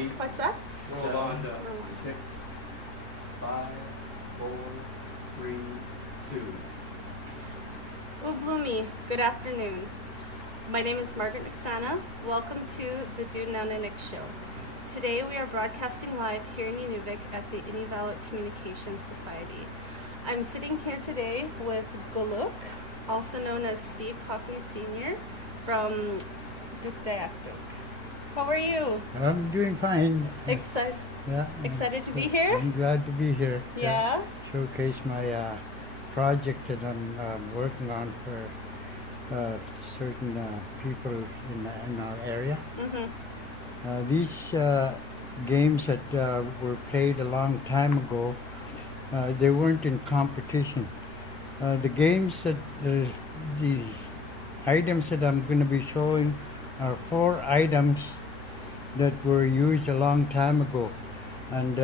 8. What's that? Hold on. 6, 5, 4, 3, 2. Ublumi, good afternoon. My name is Margaret McSana. Welcome to the Tunnganarniq show. Today we are broadcasting live here in Nunavik at the Inuvialuit Communications Society. I'm sitting here today with Guluk, also known as Steve Cockney Sr. from Tunnganarniq. How are you? I'm doing fine. Excited? Yeah. Excited to be here? I'm glad to be here. Yeah? Showcase my project that I'm working on for certain people in our area. Mm-hmm. These games that were played a long time ago, they weren't in competition. The games that the items that I'm going to be showing are 4 items that were used a long time ago. And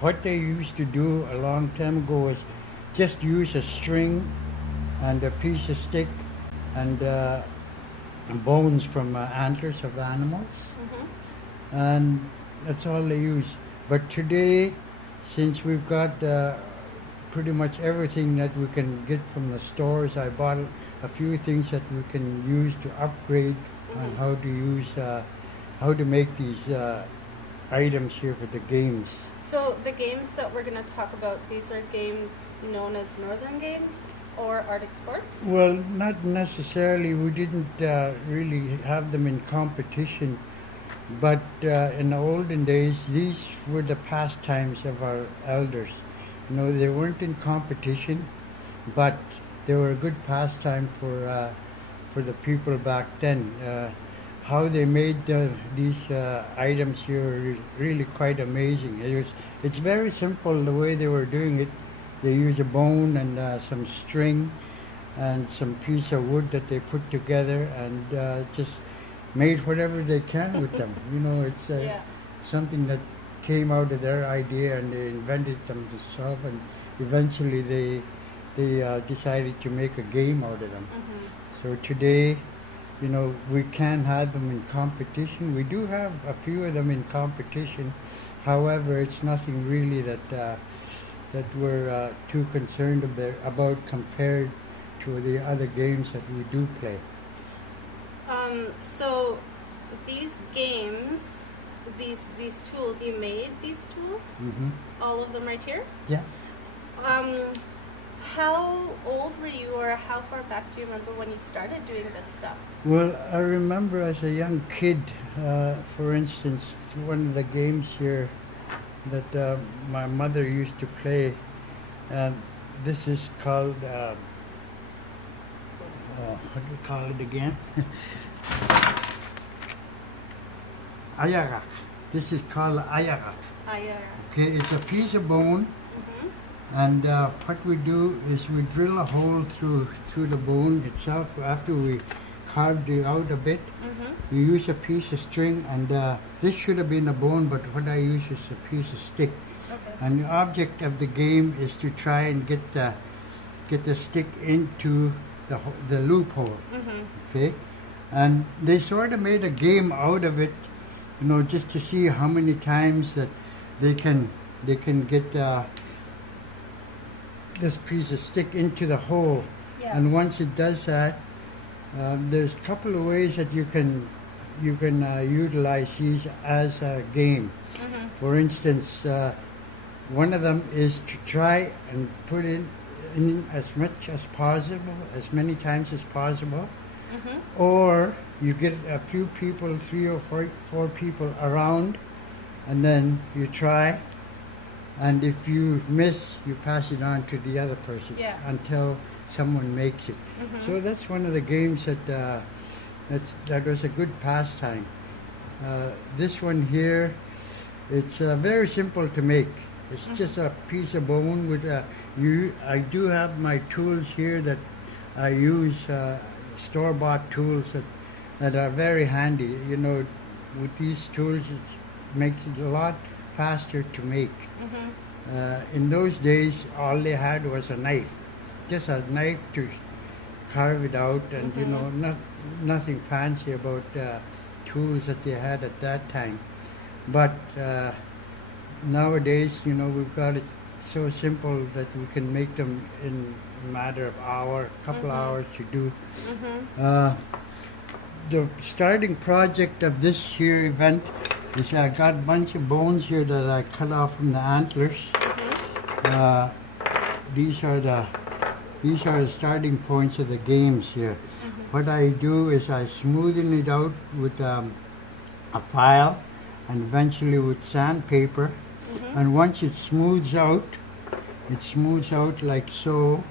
what they used to do a long time ago was just use a string and a piece of stick and bones from antlers of animals. Mm-hmm. And that's all they use. But today, since we've got pretty much everything that we can get from the stores, I bought a few things that we can use to upgrade on how to use, how to make these items here for the games. So the games that we're going to talk about, these are games known as Northern Games or Arctic Sports? Well, not necessarily. We didn't really have them in competition. But in the olden days, these were the pastimes of our elders. You know, they weren't in competition, but they were a good pastime for the people back then. How they made these items here is really quite amazing. It's very simple the way they were doing it. They use a bone and some string and some piece of wood that they put together and just made whatever they can with them. You know, it's something that came out of their idea and they invented them themselves, and eventually they decided to make a game out of them. Mm-hmm. So today, you know, we can have them in competition. We do have a few of them in competition. However, it's nothing really that we're too concerned about compared to the other games that we do play. So these games, these tools, you made these tools? Mm-hmm. All of them right here? Yeah. How old were you, or how far back do you remember when you started doing this stuff? Well, I remember as a young kid, for instance, one of the games here that my mother used to play, this is called, what do we call it again? Ayarak. This is called ayarak. Okay, it's a piece of bone. Mm-hmm. And what we do is we drill a hole through the bone itself. After we carved it out a bit, Mm-hmm. we use a piece of string, and this should have been a bone, but what I use is a piece of stick. Okay. And the object of the game is to try and get the stick into the loophole. Mm-hmm. Okay, and they sort of made a game out of it, you know, just to see how many times that they can get this piece of stick into the hole. Yeah. And once it does that, there's a couple of ways that you can utilize these as a game. Mm-hmm. For instance, one of them is to try and put in as much as possible, as many times as possible, Mm-hmm. or you get a few people, 3 or 4 people around, and then you try, and if you miss, you pass it on to the other person until someone makes it. Mm-hmm. So that's one of the games that was a good pastime. This one here, it's very simple to make. It's just a piece of bone with I do have my tools here that I use, store-bought tools that are very handy. You know, with these tools, it makes it a lot faster to make. Mm-hmm. In those days, all they had was a knife, just a knife to carve it out, and you know, nothing fancy about tools that they had at that time. But nowadays, we've got it so simple that we can make them in a matter of couple hours to do. The starting project of this here event is I got a bunch of bones here that I cut off from the antlers. These are the starting points of the games here. What I do is I smoothen it out with a file and eventually with sandpaper. And once it smooths out like so.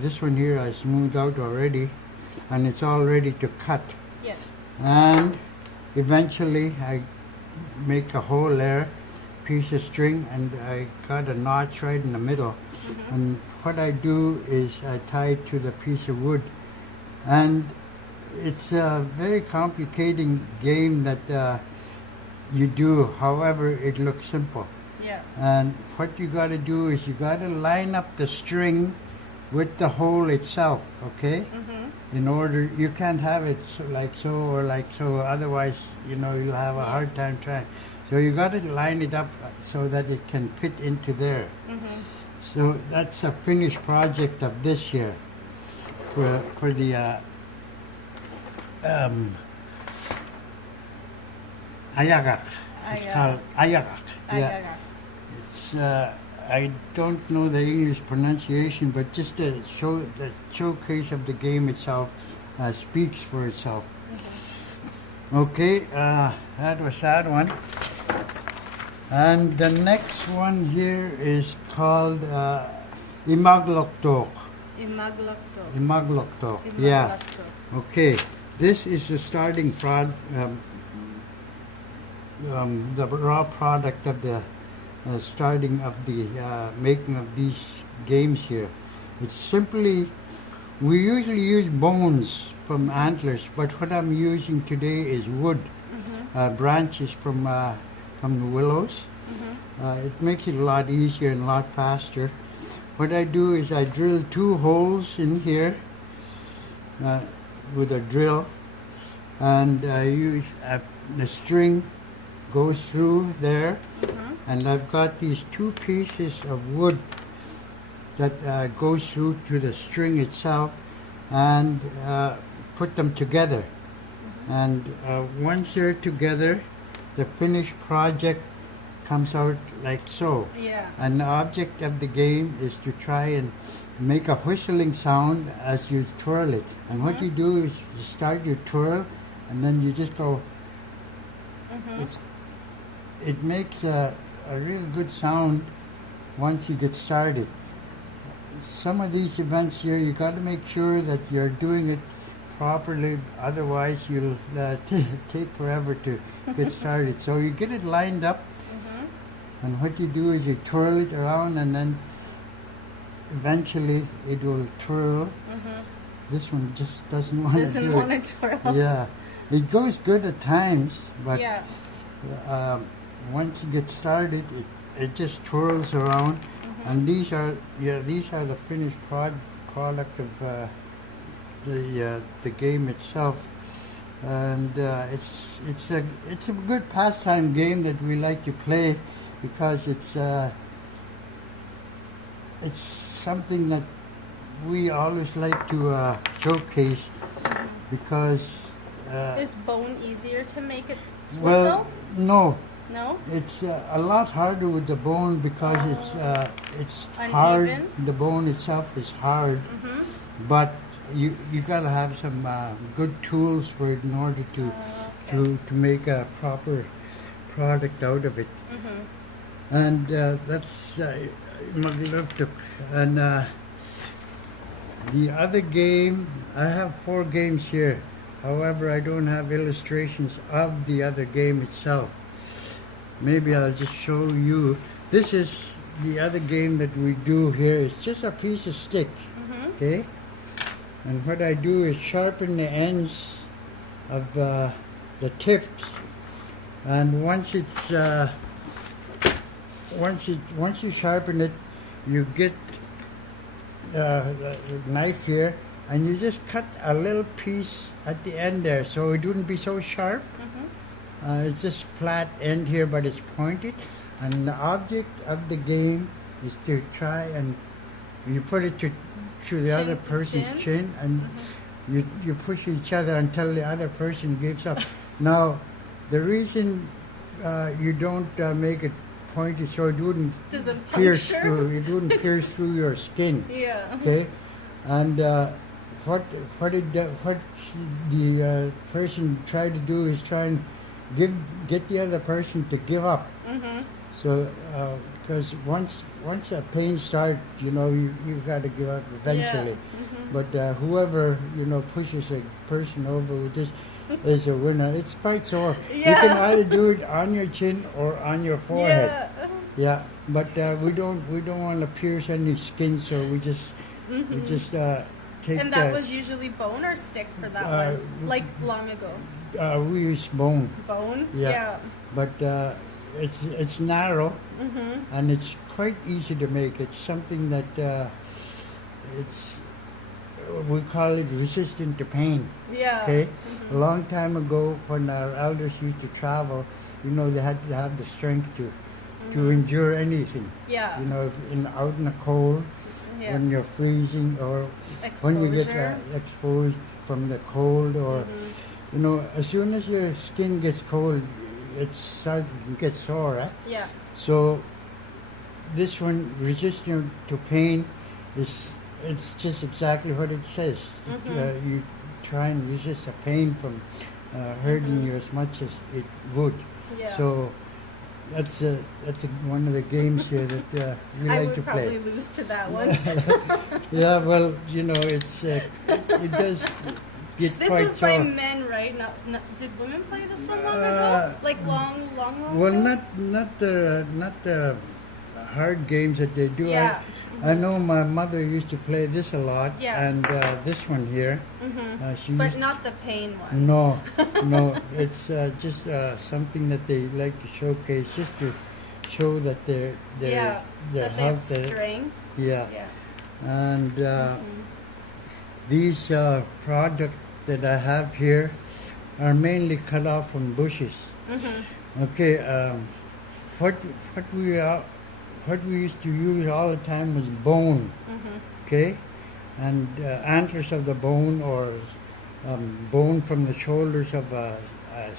This one here I smoothed out already, and it's all ready to cut. Yeah. And eventually I make a hole there, piece of string, and I got a notch right in the middle. And what I do is I tie it to the piece of wood. And it's a very complicated game that you do, however it looks simple. Yeah. And what you got to do is you got to line up the string with the hole itself, okay? In order, you can't have it like so or like so, otherwise, you'll have a hard time trying. So you got to line it up so that it can fit into there. So that's a finished project of this year for the ayagak. It's called ayagak. Yeah. It's I don't know the English pronunciation, but just the showcase of the game itself speaks for itself. Okay, that was that one. And the next one here is called Imagloktok. Imagloktok. Yeah. Okay, this is the starting the raw product of the starting of the making of these games here. It's simply, we usually use bones from antlers, but what I'm using today is wood, branches from the willows. It makes it a lot easier and a lot faster. What I do is I drill 2 holes in here with a drill, and I use the string goes through there, and I've got these 2 pieces of wood that goes through to the string itself, and put them together. And once they're together, the finished project comes out like so. Yeah. And the object of the game is to try and make a whistling sound as you twirl it. And what you do is you start your twirl, and then you just go. It makes a real good sound once you get started. Some of these events here, you got to make sure that you're doing it properly, otherwise you'll take forever to get started. So you get it lined up, and what you do is you twirl it around, and then eventually it will twirl. This one just doesn't want to do it. Doesn't want to twirl. Yeah, it goes good at times, but Yeah. Once you get started, it just twirls around. And these are the finished product of the game itself. And it's a good pastime game that we like to play, because it's something that we always like to showcase, because Is bone easier to make it whistle? well, no, No? it's a lot harder with the bone, because it's Uneven? hard. The bone itself is hard, but you gotta have some good tools for it in order to make a proper product out of it. And that's Magluktuk. And the other game, I have 4 games here. However, I don't have illustrations of the other game itself. Maybe I'll just show you. This is the other game that we do here. It's just a piece of stick, okay? And what I do is sharpen the ends of the tips, and once you sharpen it, you get the knife here, and you just cut a little piece at the end there, so it wouldn't be so sharp. It's just flat end here, but it's pointed. And the object of the game is to try and you put it to the other to person's chin, and you push each other until the other person gives up. Now, the reason you don't make it pointed so it wouldn't Doesn't pierce puncture? through, it wouldn't pierce through your skin. Yeah. Okay, and what the person tried to do is try and get the other person to give up. So because once a pain starts, you know you got to give up eventually. But whoever pushes a person over with this is a winner. It's quite sore. Yeah. You can either do it on your chin or on your forehead. Yeah. Yeah, but we don't want to pierce any skin, so we just take. And that was usually bone or stick for that one, like long ago. We use bone. Bone. Yeah. But it's narrow and it's quite easy to make. It's something that we call it resistant to pain. Yeah. Okay. A long time ago, when our elders used to travel, they had to have the strength to endure anything. Yeah. Out in the cold, Yeah. when you're freezing, or when you get exposed from the cold, or as soon as your skin gets cold, it starts to get sore. Yeah. So this one, resistant to pain, it's just exactly what it says. You try and resist the pain from hurting you as much as it would. Yeah. So that's one of the games here that we like to play. I would probably lose to that one. Yeah, well, it's it does get This quite was by sore. men, right? Did women play this one long ago? Like long Well, ago? not the hard games that they do. Yeah. I know my mother used to play this a lot, Yeah. and this one here. She But used, not the pain one. no, it's just something that they like to showcase, just to show that their that they have health. strength. Yeah. Yeah. And these projects that I have here are mainly cut off from bushes. Okay, what we used to use all the time was bone. Okay, and antlers of the bone, or bone from the shoulders of a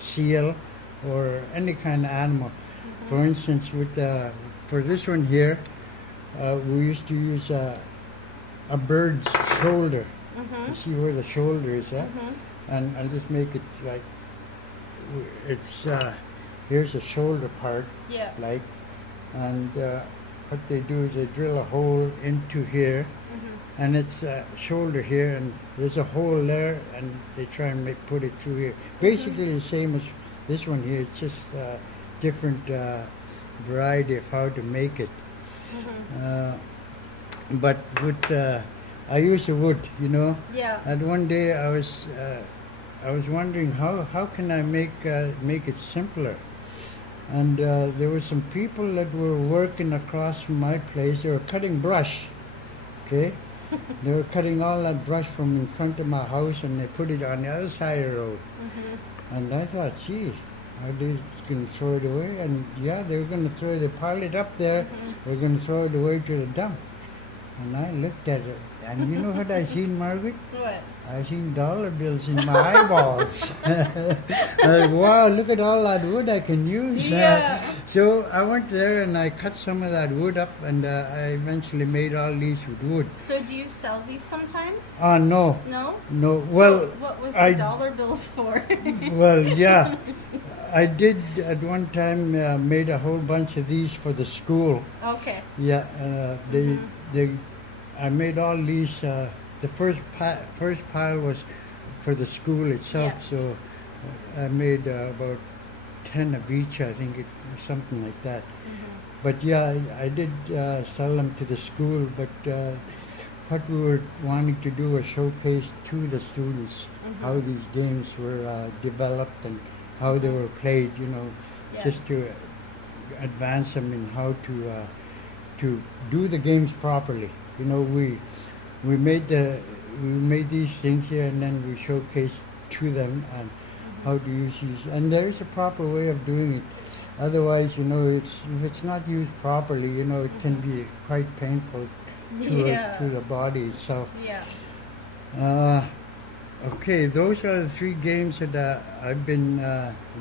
seal or any kind of animal. For instance, for this one here, we used to use a bird's shoulder. You see where the shoulder is at? And I'll just make it like it's here's the shoulder part, Yeah. like, and what they do is they drill a hole into here, and it's a shoulder here, and there's a hole there, and they try and put it through here. Basically the same as this one here. It's just different variety of how to make it. But with I use the wood, Yeah. And one day I was wondering how can I make it simpler. And there were some people that were working across from my place. They were cutting brush, okay? They were cutting all that brush from in front of my house, and they put it on the other side of the road. And I thought, gee, are they going to throw it away? And yeah, they were going to throw it. They piled it up there. They were going to throw it away to the dump. And I looked at it, and you know what I seen, Margaret? What? I seen dollar bills in my eyeballs. I was like, wow, look at all that wood I can use. Yeah. So I went there and I cut some of that wood up, and I eventually made all these with wood. So do you sell these sometimes? No. No? No. Well, So what was the dollar bills for? well, yeah. I did at one time made a whole bunch of these for the school. Okay. Yeah, I made all these. The first pile was for the school itself, Yeah. so I made about 10 of each, I think, or something like that. But yeah, I did sell them to the school. But what we were wanting to do was showcase to the students how these games were developed and how they were played. Yeah. Just to advance them in how to do the games properly. We made we made these things here, and then we showcase to them and how to use these. And there is a proper way of doing it. Otherwise, if it's not used properly, it can be quite painful to the body itself. Yeah. Okay, those are the 3 games that I've been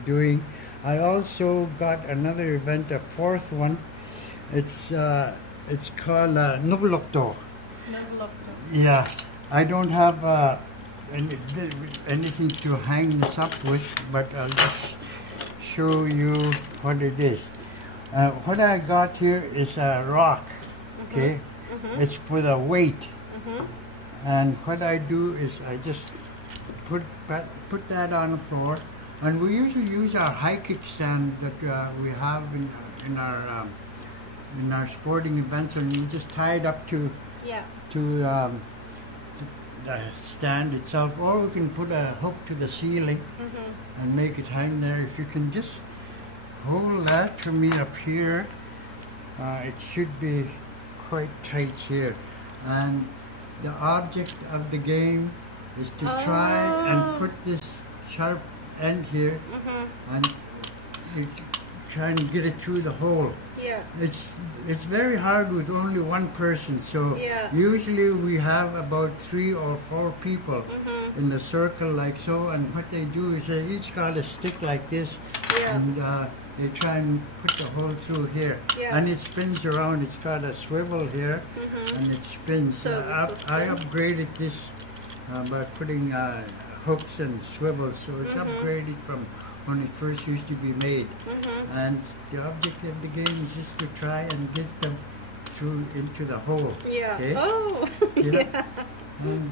doing. I also got another event, a 4th one. It's called Guluk. Yeah, I don't have anything to hang this up with, but I'll just show you what it is. What I got here is a rock. Okay, it's for the weight. And what I do is I just put that on the floor, and we usually use our high kick stand that we have in our sporting events, and you just tie it up to the stand itself, or we can put a hook to the ceiling and make it hang there. If you can just hold that for me up here, it should be quite tight here. And the object of the game is to try and put this sharp end here and you try and get it through the hole. Yeah. It's very hard with only one person, so usually we have about 3 or 4 people in the circle like so, and what they do is they each got a stick like this, and they try and put the hole through here, and it spins around. It's got a swivel here, and it spins. So I upgraded this by putting hooks and swivels, so it's upgraded from when it first used to be made. And the object of the game is just to try and get them through into the hole. Yeah. Okay? Oh. Yeah. And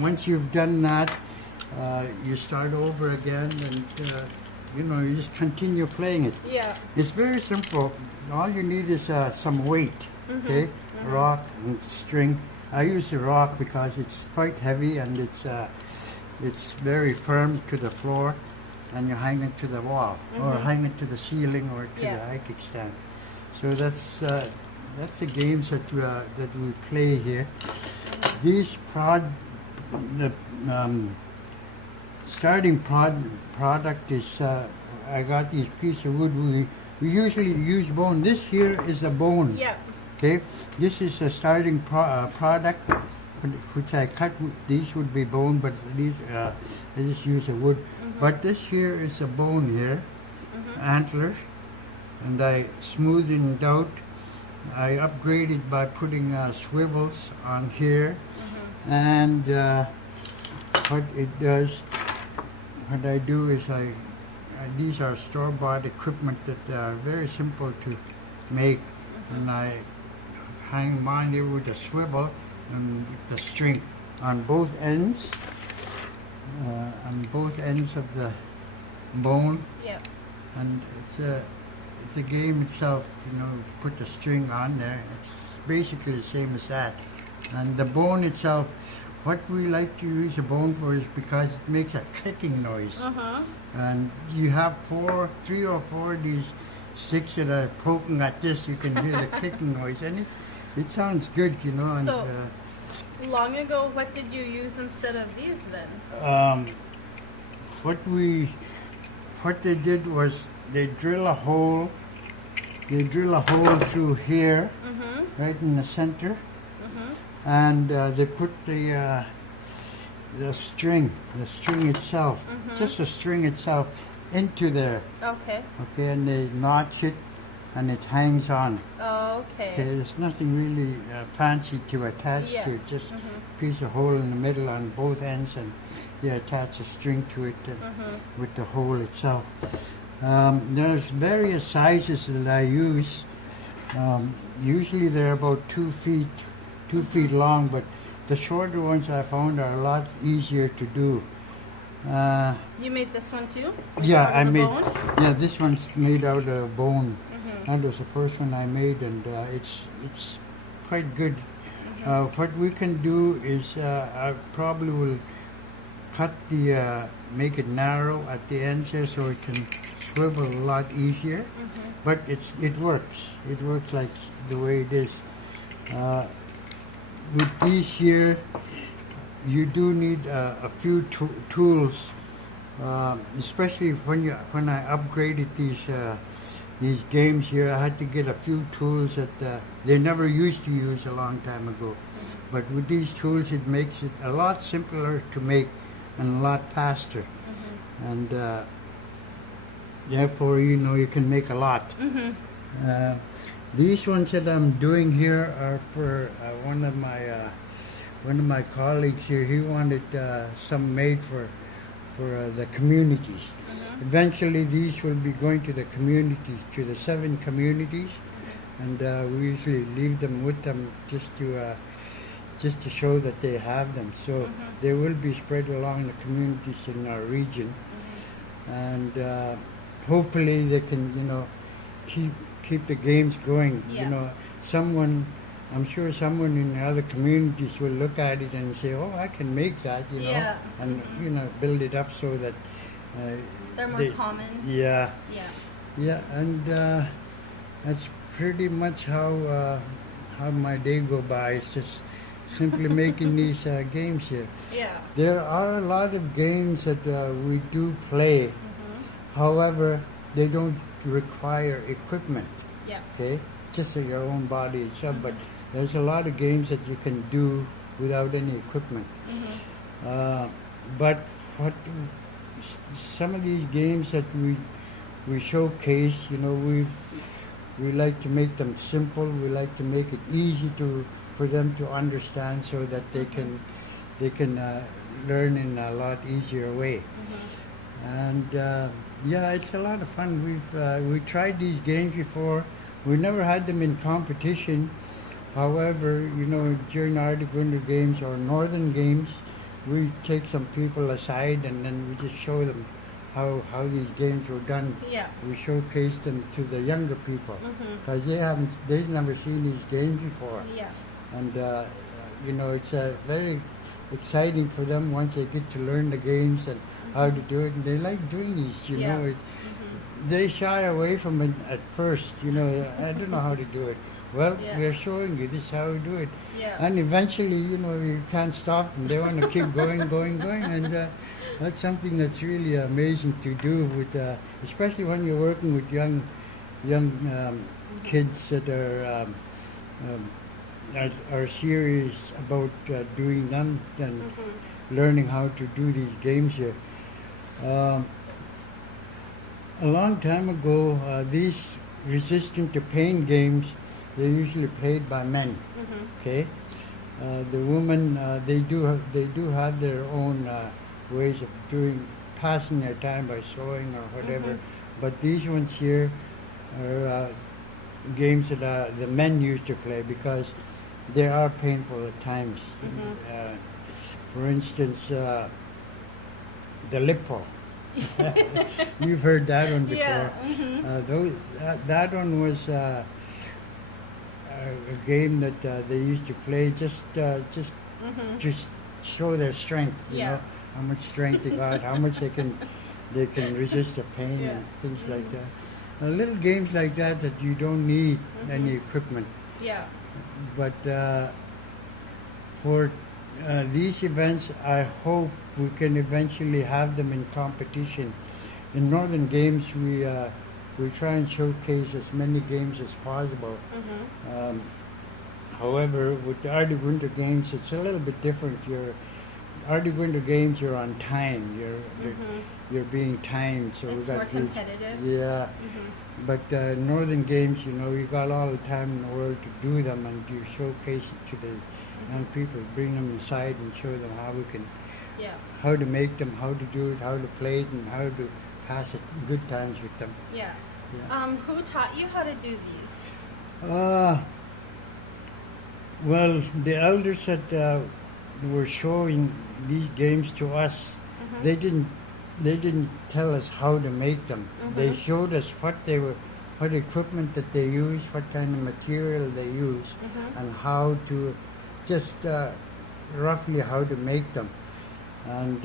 once you've done that, you start over again, and you just continue playing it. Yeah. It's very simple. All you need is some weight, okay? A rock and string. I use a rock because it's quite heavy, and it's very firm to the floor, and you hang it to the wall, or hang it to the ceiling, or to the high kick stand. So that's the games that we play here. These starting product is I got these pieces of wood. We usually use bone. This here is a bone. Yeah. Okay, this is a starting product, which I cut. These would be bone, but these I just use a wood. But this here is a bone here, antlers, and I smoothed it out. I upgraded by putting swivels on here, and what it does, what I do is these are store-bought equipment that are very simple to make, and I hang mine here with a swivel and with the string on both ends, of the bone. Yeah. And it's a game itself, put the string on there. It's basically the same as that. And the bone itself, what we like to use a bone for is because it makes a clicking noise. And you have 3 or 4 of these sticks that are poking at this, you can hear the clicking noise, and it sounds good, And, so, long ago, what did you use instead of these then? What they did was they drill a hole through here, right in the center, and they put the string itself, just the string itself, into there. Okay, and they notch it, and it hangs on. Okay, there's nothing really fancy to attach to it, just a piece of hole in the middle on both ends, and they attach a string to it with the hole itself. There's various sizes that I use. Usually they're about 2 feet long, but the shorter ones I found are a lot easier to do. You made this one too? Yeah, I made. Bone? Yeah, this one's made out of bone. That was the first one I made, and it's quite good. What we can do is I probably will make it narrow at the ends here, so it can swivel a lot easier. But it works. It works like the way it is. with these here, you do need a few tools, especially when I upgraded these games here. I had to get a few tools that they never used to use a long time ago. But with these tools, it makes it a lot simpler to make and a lot faster. And therefore, you can make a lot. These ones that I'm doing here are for one of my colleagues here. He wanted some made for the communities. Eventually, these will be going to the communities, to the 7 communities, and we usually leave them with them just to show that they have them. So they will be spread along the communities in our region, and hopefully they can, keep the games going. Yeah. I'm sure someone in the other communities will look at it and say, "Oh, I can make that," Yeah. and build it up so that They're more common. Yeah, Yeah. and that's pretty much how my day go by. It's just simply making these games here. Yeah. There are a lot of games that we do play. However, they don't require equipment. Yeah. Okay, just your own body itself. But there's a lot of games that you can do without any equipment. But some of these games that we showcase, we like to make them simple. We like to make it easy for them to understand, so that they can learn in a lot easier way. And it's a lot of fun. We tried these games before. We never had them in competition. However, during Arctic Winter Games or Northern Games, we take some people aside and then we just show them how these games were done. Yeah. We showcase them to the younger people because they've never seen these games before. Yeah. And it's very exciting for them once they get to learn the games and how to do it. And they like doing these. They shy away from it at first. I don't know how to do it. Well, we're showing you this is how we do it. Yeah. And eventually, you can't stop them. They want to keep going, and that's something that's really amazing to do with, especially when you're working with young kids that are serious about doing them and learning how to do these games here. A long time ago, these resistant to pain games, they're usually played by men. Okay, the women they do have their own ways of passing their time by sewing or whatever. But these ones here are games that the men used to play because they are painful at times. For instance, the lip pull. You've heard that one before. Yeah. That one was a game that they used to play just show their strength. You know how much strength they got, how much they can resist the pain and things like that. Little games like that you don't need any equipment. Yeah. But for these events, I hope we can eventually have them in competition. In Northern Games, we try and showcase as many games as possible. However, with the Arctic Winter Games, it's a little bit different. Arctic Winter Games, you're on time. You're being timed, so it's more competitive. Yeah. But Northern Games, you got all the time in the world to do them, and you showcase it to the young people, bring them inside and show them how to make them, how to do it, how to play it, and how to pass it good times with them. Yeah. Who taught you how to do these? Well, the elders that were showing these games to us, they didn't tell us how to make them. They showed us what equipment that they use, what kind of material they use, and how to just roughly how to make them. And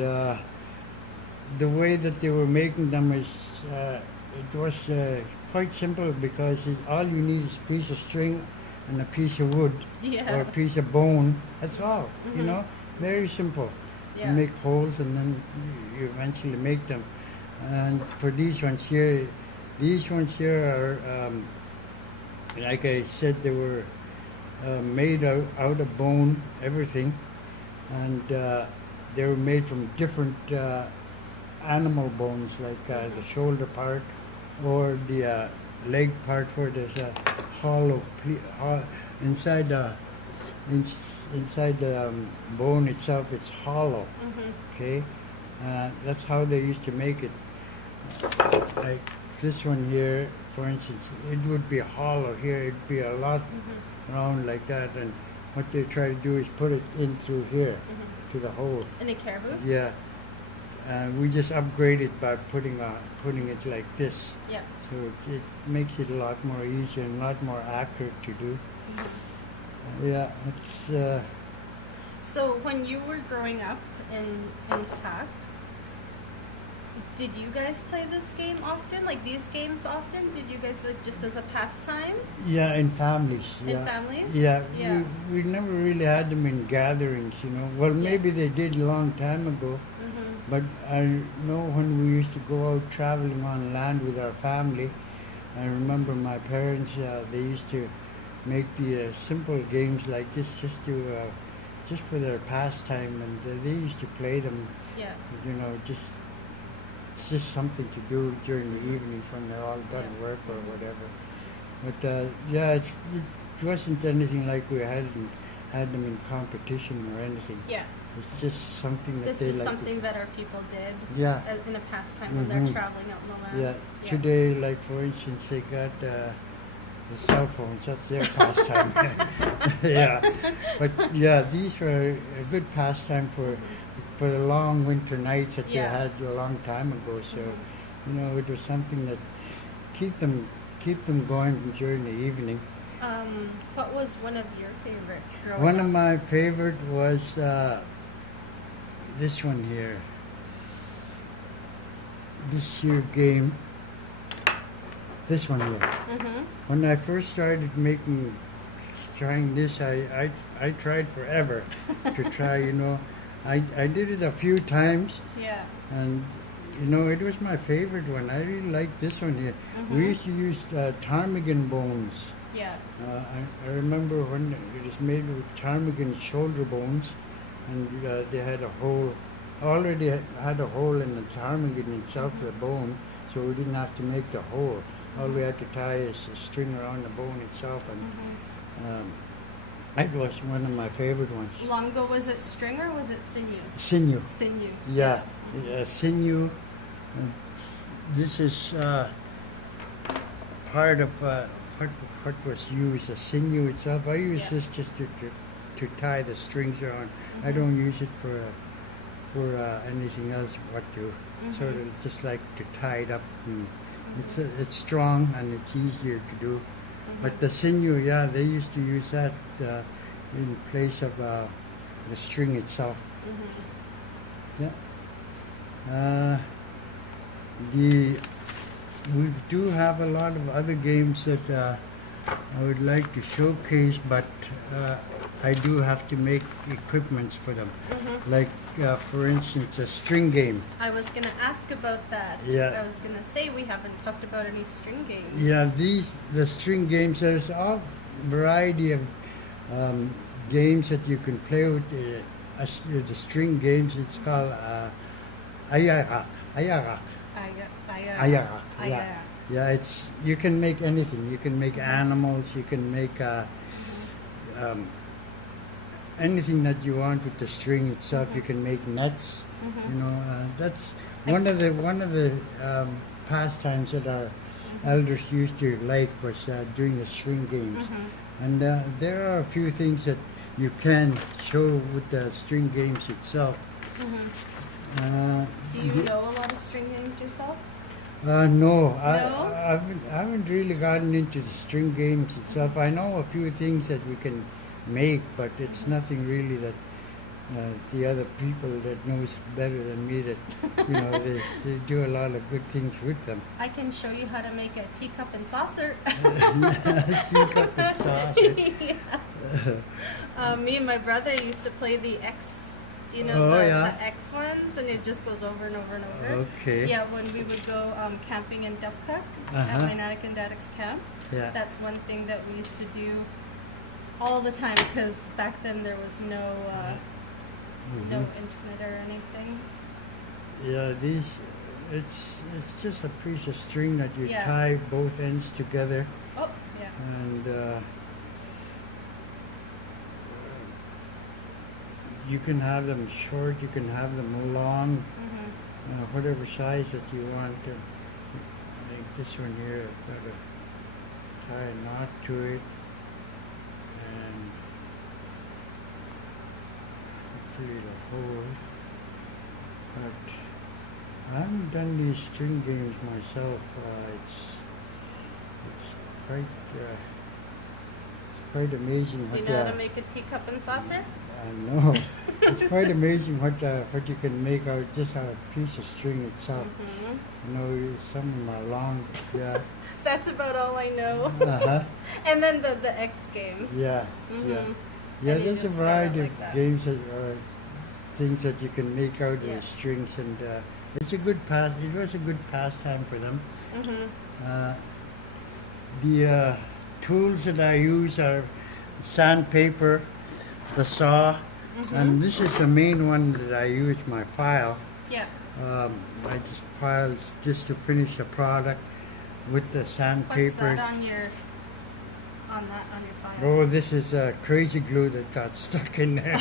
the way that they were making them is it was quite simple because all you need is a piece of string and a piece of wood Yeah. or a piece of bone. That's all. You Mhm. know, very simple. Yeah. You make holes and then you eventually make them. And for these ones here are, like I said, they were made out of bone, everything, and they were made from different animal bones, like the shoulder part or the leg part where there's a hollow inside the bone itself. It's hollow. Mhm. Okay, that's how they used to make it. Like this one here, for instance, it would be hollow here. It'd be a lot round like that, and what they try to do is put it in through here to the hole. In a caribou? Yeah, we just upgrade it by putting it like this. Yeah. So it makes it a lot more easier and a lot more accurate to do. Yeah, it's. So when you were growing up in TAC, did you guys play this game often? Like these games often? Did you guys like just as a pastime? Yeah, in families. In Yeah. families? Yeah, Yeah. we never really had them in gatherings, you know. Well, Yeah. maybe they did a long time ago, but I know when we used to go out traveling on land with our family, I remember my parents, they used to make the simple games like this just for their pastime, and they used to play them, Yeah. you know, it's just something to do during the evenings when they're all done Yeah. work or whatever. But yeah, it wasn't anything like we had them in competition or anything. Yeah. It's just something that This they is like something that our people did Yeah. in a pastime when they're Mhm. traveling out in the land. Yeah. Today, like for instance, they got the cell phones. That's their pastime. Yeah. But yeah, these were a good pastime for the long winter nights that Yeah. they had a long time ago. So, you know, it was something that keep them going during the evening. What was one of your favorites growing One up? of my favorite was this one here. This here game. This one here. Mhm. When I first started trying this, I tried forever to try, you know. I did it a few times, Yeah. and, you know, it was my favorite one. I really liked this one here. We used to use ptarmigan bones. Yeah. I remember when it was made with ptarmigan shoulder bones, and they had already had a hole in the ptarmigan itself, the bone, so we didn't have to make the hole. All we had to tie is a string around the bone itself, and it was one of my favorite ones. Long ago, was it string or was it sinew? Sinew. Sinew. Yeah, sinew. This is part of what was used, the sinew itself. I use Yeah. this just to tie the strings around. I don't use it for anything else. Sort of just like to tie it up. And it's strong and it's easier to do. But the sinew, yeah, they used to use that in place of the string itself. Yeah. We do have a lot of other games that I would like to showcase, but I do have to make equipments for them. Like, for instance, a string game. I was going to ask about that. Yeah. I was going to say we haven't talked about any string games. Yeah, the string games, there's a variety of games that you can play with the string games. It's called ayarak. Ayarak. Ayarak. Yeah. Yeah, you can make anything. You can make animals. You can make anything that you want with the string itself. You can make nets. You know, that's one of the pastimes that our elders used to like was doing the string games. And there are a few things that you can show with the string games itself. Do you know a lot of string games yourself? No, I haven't really gotten into the string games itself. I know a few things that we can make, but it's nothing really that the other people that knows better than me that they do a lot of good things with them. I can show you how to make a teacup and saucer. Teacup and saucer. Yeah. Me and my brother used to play the X. Do you know the X ones? And it just goes over and over and over. Okay. Yeah, when we would go camping in Dupka at my Nanak and Dadak's camp. Yeah. That's one thing that we used to do all the time because back then there was no internet or anything. Yeah, it's just a piece of string that you Yeah. tie both ends together, Oh, yeah. and you can have them short, you can have them long, whatever size that you want. I think this one here, I've got to tie a knot to it, and hopefully it'll hold. But I haven't done these string games myself. It's quite amazing. Do you know how to make a teacup and saucer? I know. It's quite amazing what you can make out just a piece of string itself. You know, some of them are long. Yeah. That's about all I know. And then the X game. Yeah. Yeah. And Yeah. you There's a just start variety it of like that. games that are things that you can make out of Yeah. the strings, and it's a good It was a good pastime for them. The tools that I use are sandpaper, the saw, and this is the main one that I use, my file. Yeah. I just file just to finish the product with the sandpaper. What's that on your file? Oh, this is crazy glue that got stuck in there.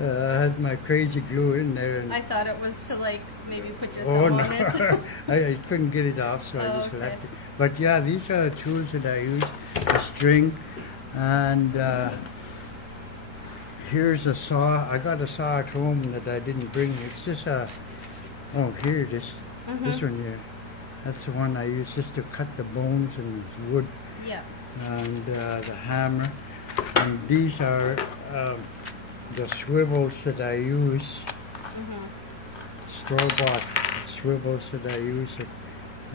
I had my crazy glue in there. And I thought it was to maybe put your oh thumb no, on it. I couldn't get it off, so I just okay. left it. But yeah, these are the tools that I use, the string, and here's a saw. I got a saw at home that I didn't bring. It's just here it is. This one here. That's the one I use just to cut the bones and wood. Yeah. And the hammer. And these are the swivels that I use. Store-bought swivels that I use that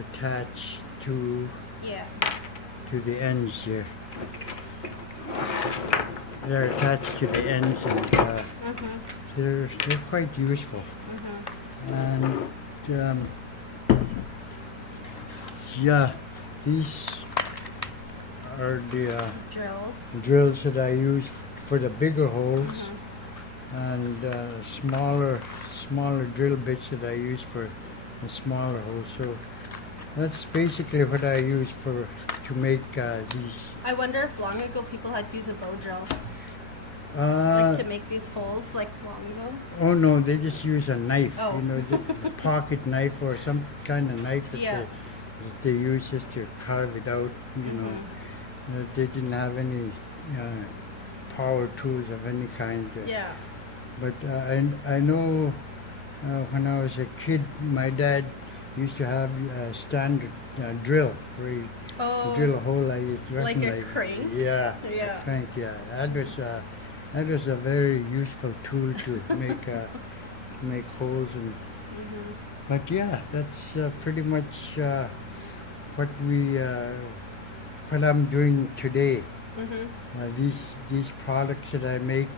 attach to the ends here. They're attached to the ends, and they're quite useful. And yeah, these are the drills that I use for the bigger holes, and smaller drill bits that I use for the smaller holes. So that's basically what I use to make these. I wonder if long ago people had to use a bow drill to make these holes long ago. Oh no, they just use a knife, Oh. the pocket knife or some kind of knife that they use just to carve it out. They didn't have any power tools of any kind. But I know when I was a kid, my dad used to have a standard drill where he drill a hole like a crank? Yeah, Yeah. a crank. Yeah, that was a very useful tool to make holes and. But yeah, that's pretty much what I'm doing today. These products that I make,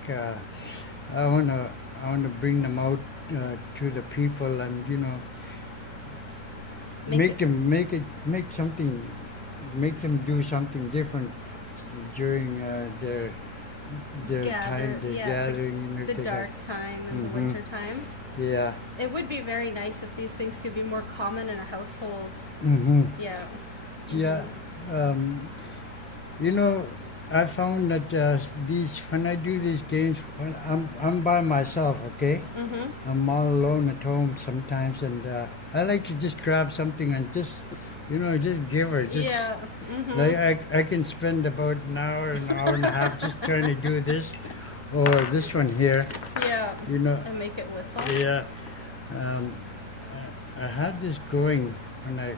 I wanna bring them out to the people, and make them do something different during their time, their gathering. The dark time and the winter time. Yeah. It would be very nice if these things could be more common in a household. Yeah. Yeah. I found that when I do these games, I'm by myself, okay? I'm all alone at home sometimes, and I like to just grab something and just give her. Like I can spend about an hour and a half just trying to do this, or this one here. Yeah. And make it whistle. Yeah. I had this going when I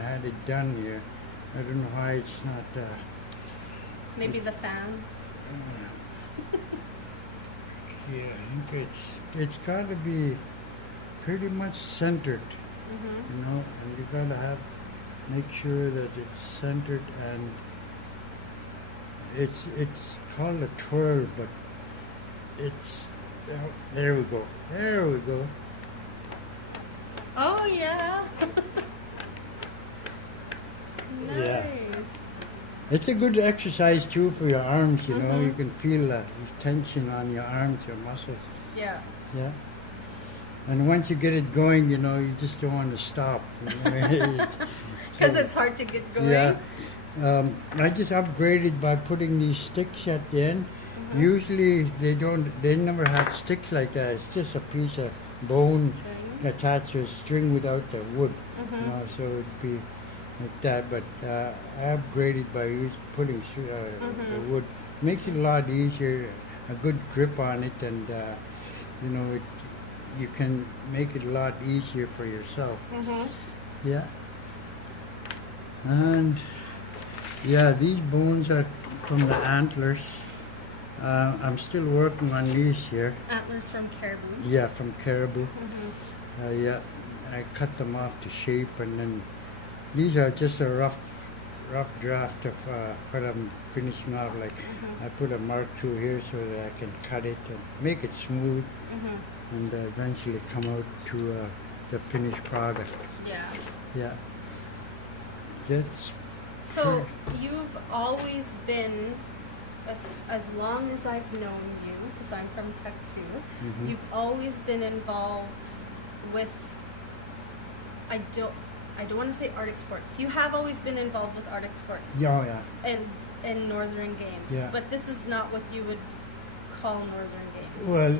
had it done here. I don't know why it's not. Maybe the fans. Yeah, I think it's got to be pretty much centered, Mm-hmm. you know, and you got to make sure that it's centered, and it's called a twirl, but it's there we go, there we go. Oh yeah. Nice. Yeah. It's a good exercise too for your arms, you know. Mhm. You can feel tension on your arms, your muscles. Yeah. Yeah. And once you get it going, you know, you just don't want to stop. You know? Because it's hard to get going. Yeah. I just upgraded by putting these sticks at the end. Mhm. Usually they never had sticks like that. It's just a piece of bone String. attached to a string without the wood. Mhm. You know, so it'd be like that. But I upgraded by putting the Mhm. wood. Makes it a lot easier, a good grip on it, and you know, you can make it a lot easier for yourself. Mhm. Yeah. And yeah, these bones are from the antlers. I'm still working on these here. Antlers from caribou. Yeah, from caribou. Mhm. Yeah, I cut them off to shape, and then these are just a rough draft of what I'm finishing off. Like Mhm. I put a mark through here so that I can cut it and make it smooth, Mhm. and eventually come out to the finished product. Yeah. Yeah. That's So you've always been, as long as I've known you, because I'm from Tech too, Mhm. you've always been involved with. I don't want to say Arctic sports. You have always been involved with Arctic sports. yeah, yeah. And Northern Games. Yeah. But this is not what you would call Northern Games. Well,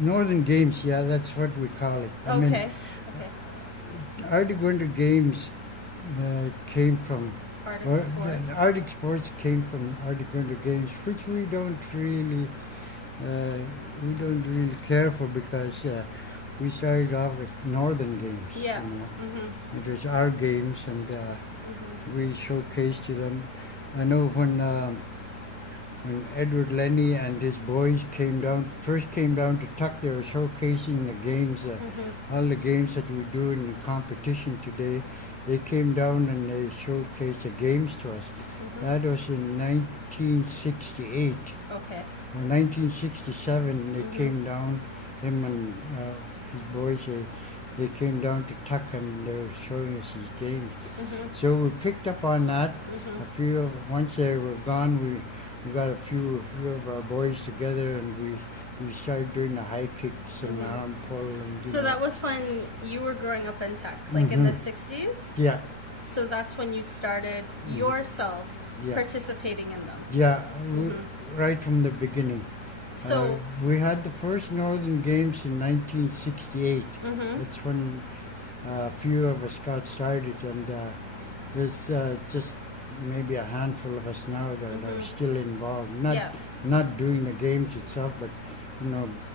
Northern Games, yeah, that's what we call it. I mean, Okay. Arctic Winter Games came from Arctic Well, sports. the Arctic sports came from Arctic Winter Games, which we don't really care for, because we started off with Northern Games. Yeah. You know. Mhm. It was our games, and Mhm. we showcased to them. I know when Edward Lenny and his boys first came down to Tuck, they were showcasing the games, Mhm. all the games that we do in competition today. They came down and they showcased the games to us. Mhm. That was in 1968. Okay. In 1967, they Mhm. came down, him and his boys, they came down to Tuck, and they were showing us these games. Mhm. So we picked up on that. Mhm. Once they were gone, we got a few of our boys together, and we started doing the high kicks and Mhm. arm pull. And So that was when you were growing up in Tech, like in the Mhm. 60s? Yeah, So that's when you started Mhm. yourself Yeah. participating in them. yeah, Mhm. right from the beginning. So, We had the first Northern Games in 1968. mhm. That's when a few of us got started, and there's just maybe a handful of us now that are Mhm. still involved. Yeah. Not doing the games itself, but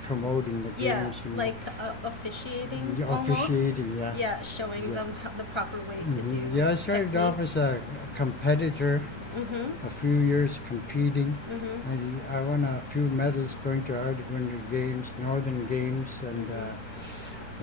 promoting the Yeah, games. like officiating Yeah, almost? officiating, yeah. Yeah, showing Yeah. them the proper way to Mhm. do Yeah, I started off as a competitor, Mm-hmm. a few years competing. Mm-hmm. And I won a few medals going to Arctic Winter Games, Northern Games, and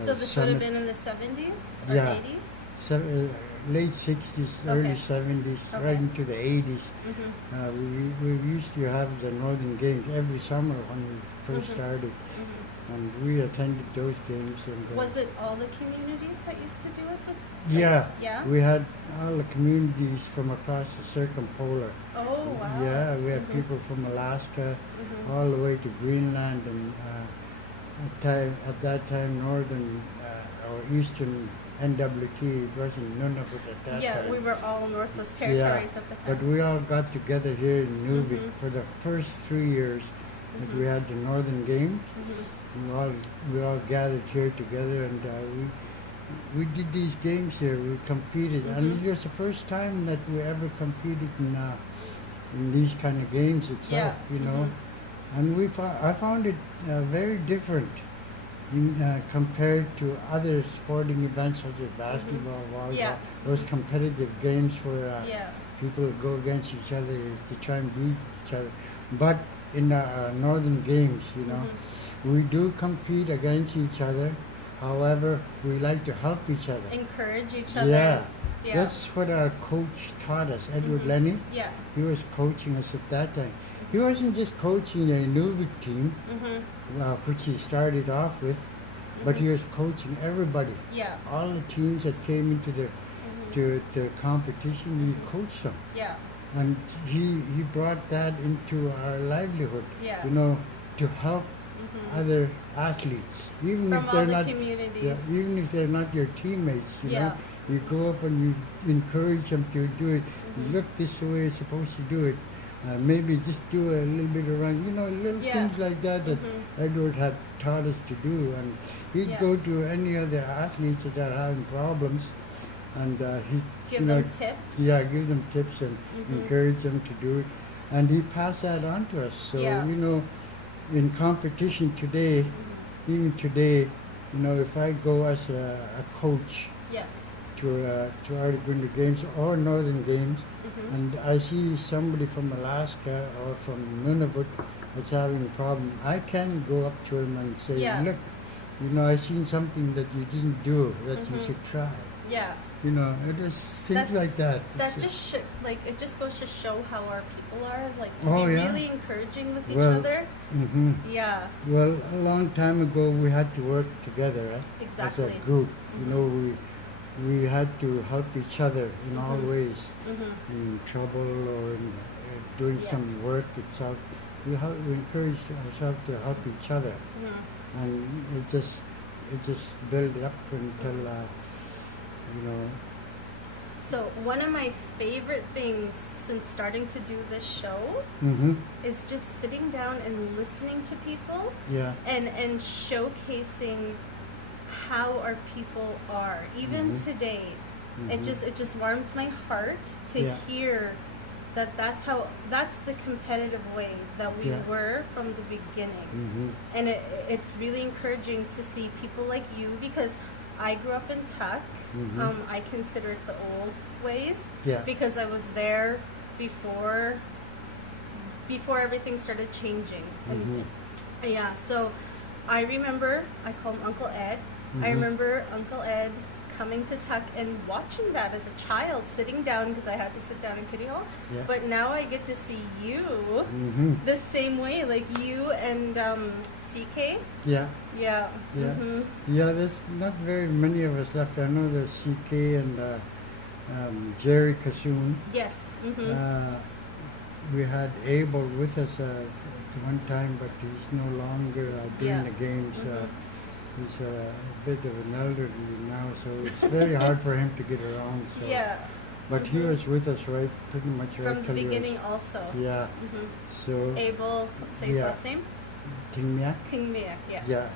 So this would have been in the 70s or Yeah. 80s? late 60s, Okay. early 70s, Okay. right into the 80s. Mm-hmm. We used to have the Northern Games every summer when we first Mhm. started, Mm-hmm. and we attended those games. And Was it all the communities that used to do it? Yeah, Yeah? we had all the communities from across the circumpolar. Oh, wow. Yeah, we had Mhm. people from Alaska Mhm. all the way to Greenland, and at that time, Northern or Eastern NWT, it wasn't none of it at that Yeah, time. we were all Northwest Territories at the time. But we all got together here in Nuvik Mhm. for the first 3 years that we Mhm. had the Northern Games. Mhm. We all gathered here together, and we did these games here. We competed, and Mhm. it was the first time that we ever competed in these kind of games itself. Yeah. You know, Mhm. and I found it very different compared to other sporting events such as basketball, volleyball, Yeah. those competitive games where Yeah. people go against each other to try and beat each other. But in our northern games, you know, Mm-hmm. we do compete against each other. However, we like to help each other. Encourage each other. Yeah. Yeah. That's what our coach taught us, Edward Mhm. Lenny. Yeah. He was coaching us at that time. He wasn't just coaching a Nuvik team, Mm-hmm. which he started off with, but he was coaching everybody. Yeah. All the teams that came into the Mm-hmm. to competition, he coached them. Yeah. And he brought that into our livelihood, Yeah. you know, to help Mm-hmm. other athletes, even From if all they're the not, communities. yeah, even if they're not your teammates, you Yeah. know, you go up and you encourage them to do it. Mhm. Look, this is the way you're supposed to do it. Maybe just do a little bit of run, you know, little Yeah. things like that that Mhm. Edward had taught us to do. And he'd Yeah. go to any of the athletes that are having problems, and he'd Give you know, them tips. yeah, give them tips and Mhm. encourage them to do it. And he passed that on to us. So, Yeah. you know, in competition today, Mhm. even today, you know, if I go as a coach Yeah. to our Winter Games or Northern Games, Mhm. and I see somebody from Alaska or from Nunavut that's having a problem, I can go up to him and say, Yeah. look, you know, I seen something that you didn't do that you Mhm. should try. Yeah. You know, it is things That's- like that. That just like it just goes to show how our people are, like to Oh, be yeah. really encouraging with each Well, other. hmm Yeah. Well, a long time ago, we had to work together, right? Exactly. As a group. You Mhm. know, we had to help each other in all Mhm. ways, Mhm. in trouble or in doing Yeah. some work itself. We encourage ourselves to help each other, Mhm. and it just built up until you know. So one of my favorite things since starting to do this show Hmm. is just sitting down and listening to people Yeah. and showcasing how our people are. Even Mhm. today, Mhm. it just warms my heart to Yeah. hear that that's the competitive way that we Yeah. were from the beginning. Hmm. And it's really encouraging to see people like you, because I grew up in Tuck. Mhm. I consider it the old ways Yeah. because I was there before everything started changing. And Mhm. yeah, so I remember, I call him Uncle Ed. I Mhm. remember Uncle Ed coming to Tuck and watching that as a child, sitting down because I had to sit down in Kitty Hall. Yeah. But now I get to see you Hmm. the same way, like you and CK. Yeah. Yeah. Yeah. Mhm. Yeah, there's not very many of us left. I know there's CK and Jerry Kasoon. Yes. Mhm. We had Abel with us at one time, but he's no longer doing Yeah. the games. Mhm. He's a bit of an elderly now, so it's very hard for him to get around. So. Yeah. But he Mhm. was with us pretty much right From the till he was- beginning, also. Yeah. Mhm. So Abel, say his Yeah. last name. Tingmiak. Tingmiak. Yeah. Yeah,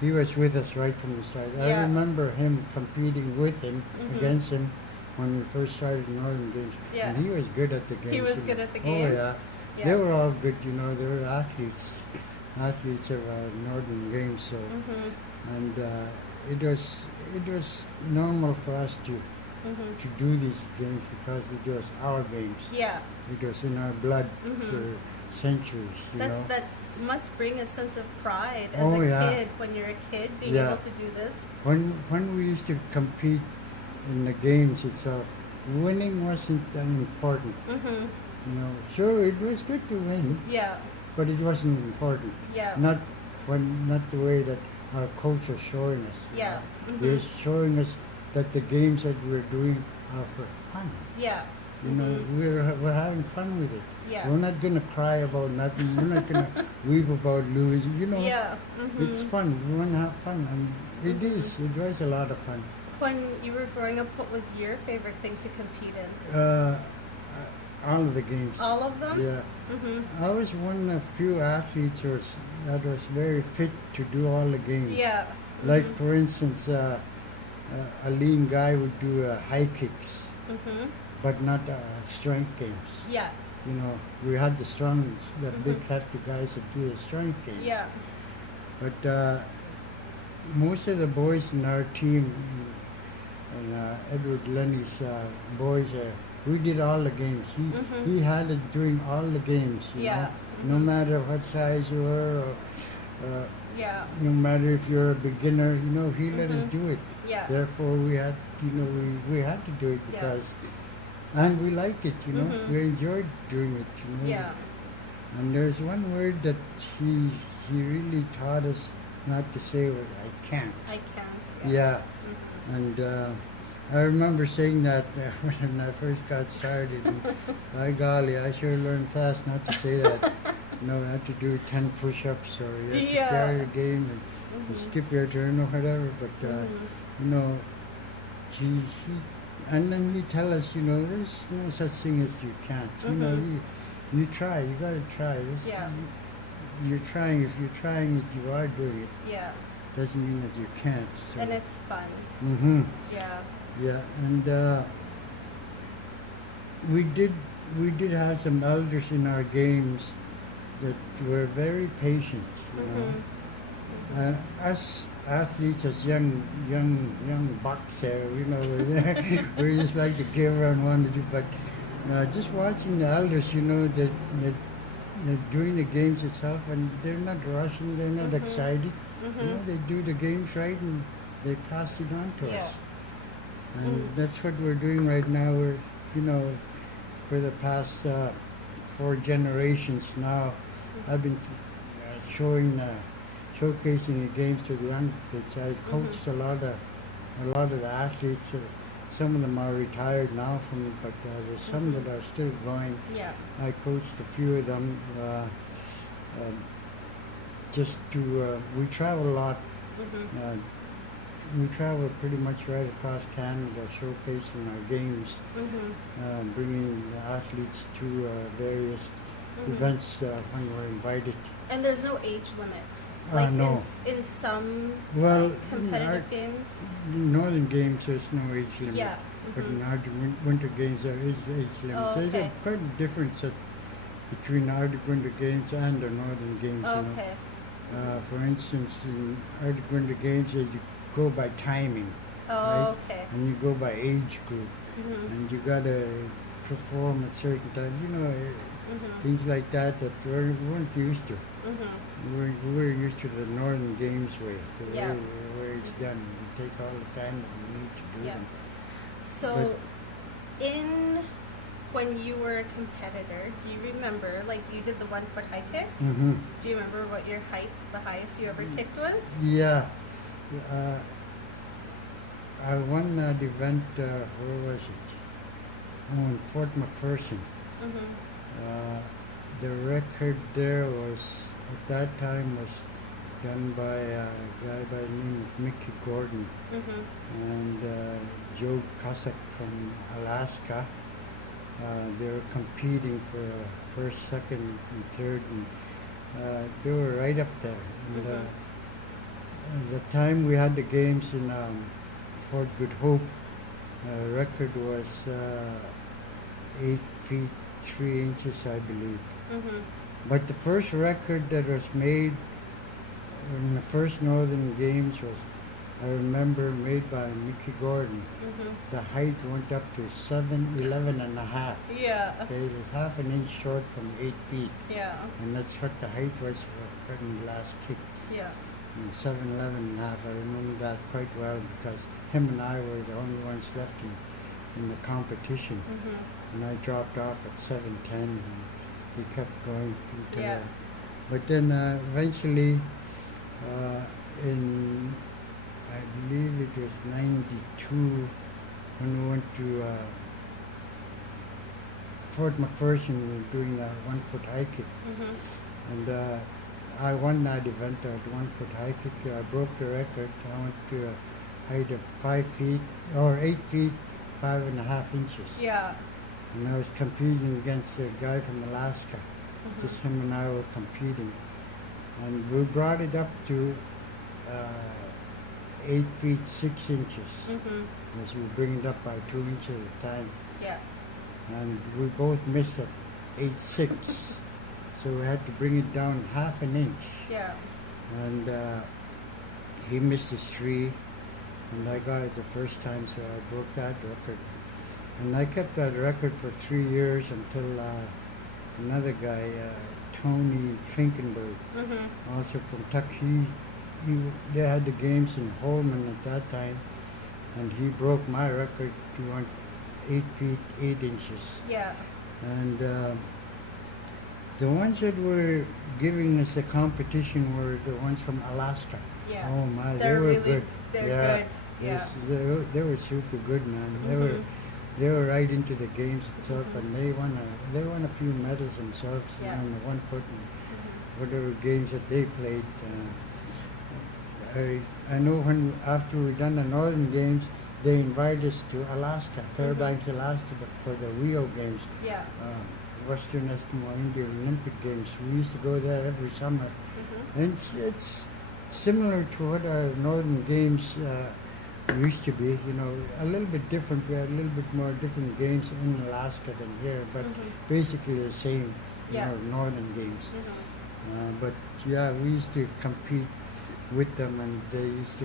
he was with us right from the start. I Yeah. remember him competing with him, Mhm. against him, when we first started Northern Games. Yeah. And he was good at the games. He was you know. good at the Oh games? yeah. Yeah. They were all good, you know. They were athletes of Northern Games. So, Mhm. and it was normal for us to Mhm. do these games because it was our games. Yeah. It was in our blood Mhm. for centuries. You know. That must bring a sense of pride as Oh, a yeah. kid, when you're a kid, being Yeah. able to do this. When we used to compete in the games itself, winning wasn't that important. Mhm. You know, sure it was good to win, Yeah. but it wasn't important. Yeah. Not the way that our coach was showing us. you Yeah. know. Mhm. He was showing us that the games that we were doing are for fun. Yeah. You know, Mhm. we're having fun with it. Yeah. We're not gonna cry about nothing. We're not gonna weep about losing. You know, Yeah. Mhm. it's fun. We want to have fun, and it Mhm. is. It was a lot of fun. When you were growing up, what was your favorite thing to compete in? All of the games. All of them? Yeah. Mhm. I was one of few athletes that was very fit to do all the games. Yeah. Like Mhm. for instance, a lean guy would do high kicks, Mhm. but not strength games. Yeah. You know, we had the big Mhm. hefty guys that do the strength games. Yeah. But most of the boys in our team, and Edward Lenny's boys, we did all the games. He had us doing all the games. You Yeah. know? No matter what size you were, or, Yeah. no matter if you're a beginner, he let us do it. Yeah. Therefore, we had, we had to do it Yeah. because, and we liked it. We enjoyed doing it. Yeah. And there's one word that he really taught us not to say was I can't. I can't. Yeah. And I remember saying that when I first got started. And by golly, I sure learned fast not to say that. Not to do 10 push-ups or you have to start a game and skip your turn or whatever. But he and then he tell us, there's no such thing as you can't. You try. You got to try. You're trying. If you're trying it, you are doing it. Yeah. Doesn't mean that you can't. So. And it's fun. Yeah. Yeah, and we did have some elders in our games that were very patient. Us athletes, as young bucks there, we just like to give around one to do. But just watching the elders, that they're doing the games itself, and they're not rushing, they're not excited. They do the games right, and they pass it on to us. And that's what we're doing right now. We're, for the past 4 generations now, I've been showcasing the games to the young kids. I coached a lot of the athletes. Some of them are retired now from it, but there's some that are still going. Yeah. I coached a few of them. We travel a lot. We travel pretty much right across Canada, showcasing our games, bringing the athletes to various events when we're invited. And there's no age limit, No. in some Well, competitive games. Northern games, there's no age limit. Yeah. But in Arctic winter games, there is age limit. Oh, There's okay. quite a difference between the Arctic winter games and the Northern games. Okay. For instance, in Arctic winter games, you go by timing. Oh, right? okay. And you go by age group. And you gotta perform at certain times. Things like that we weren't used to. We were used to the Northern Games way, the way where it's done. We take all the time that we need to do them. So, when you were a competitor, do you remember, you did the 1 foot high kick? Do you remember what your height, the highest you ever kicked was? Yeah. I won that event, where was it? Oh, in Fort McPherson. The record there was, at that time, was done by a guy by the name of Mickey Gordon and Joe Cossack from Alaska. They were competing for first, second, and third, and they were right up there. And, at the time we had the games in Fort Good Hope, record was 8 feet 3 inches, I believe. But the first record that was made in the first Northern Games was, I remember, made by Mickey Gordon. The height went up to 11 and a half. Yeah. Okay, it was half an inch short from 8 feet. Yeah. And that's what the height was for the last kick. Yeah. And 11 and a half, I remember that quite well because him and I were the only ones left in the competition. And I dropped off at 7'10", and we kept going until but then eventually in, I believe it was 92, when we went to Fort McPherson, we were doing a 1 foot high kick. And I won that event, the 1 foot high kick. I broke the record. I went to a height of 5 feet, or 8 feet, 5.5 inches. Yeah. And I was competing against a guy from Alaska. Just him and I were competing. And we brought it up to 8 feet 6 inches. As we bring it up by 2 inches at a time. Yeah. And we both missed at 8.6. So we had to bring it down half an inch. Yeah. And he missed his 3, and I got it the first time, so I broke that record. And I kept that record for 3 years until another guy, Tony Klinkenberg, also from Tuck, they had the games in Holman at that time, and he broke my record. He went 8 feet 8 inches. Yeah. And the ones that were giving us the competition were the ones from Alaska. Yeah. Oh my, they They're were really good. They're yeah. good. They Yeah. was- They were super good, man. They were right into the games itself, and they won a few medals themselves, Yeah. on the 1 foot and whatever games that they played. I know when after we done the Northern Games, they invited us to Alaska, Fairbanks, Alaska, for the Rio Games, Yeah. Western Eskimo Indian Olympic Games. We used to go there every summer, and it's similar to what our Northern Games used to be. You know, a little bit different. We had a little bit more different games in Alaska than here, but basically the same. Yeah. Northern Games. But yeah, we used to compete with them, and they used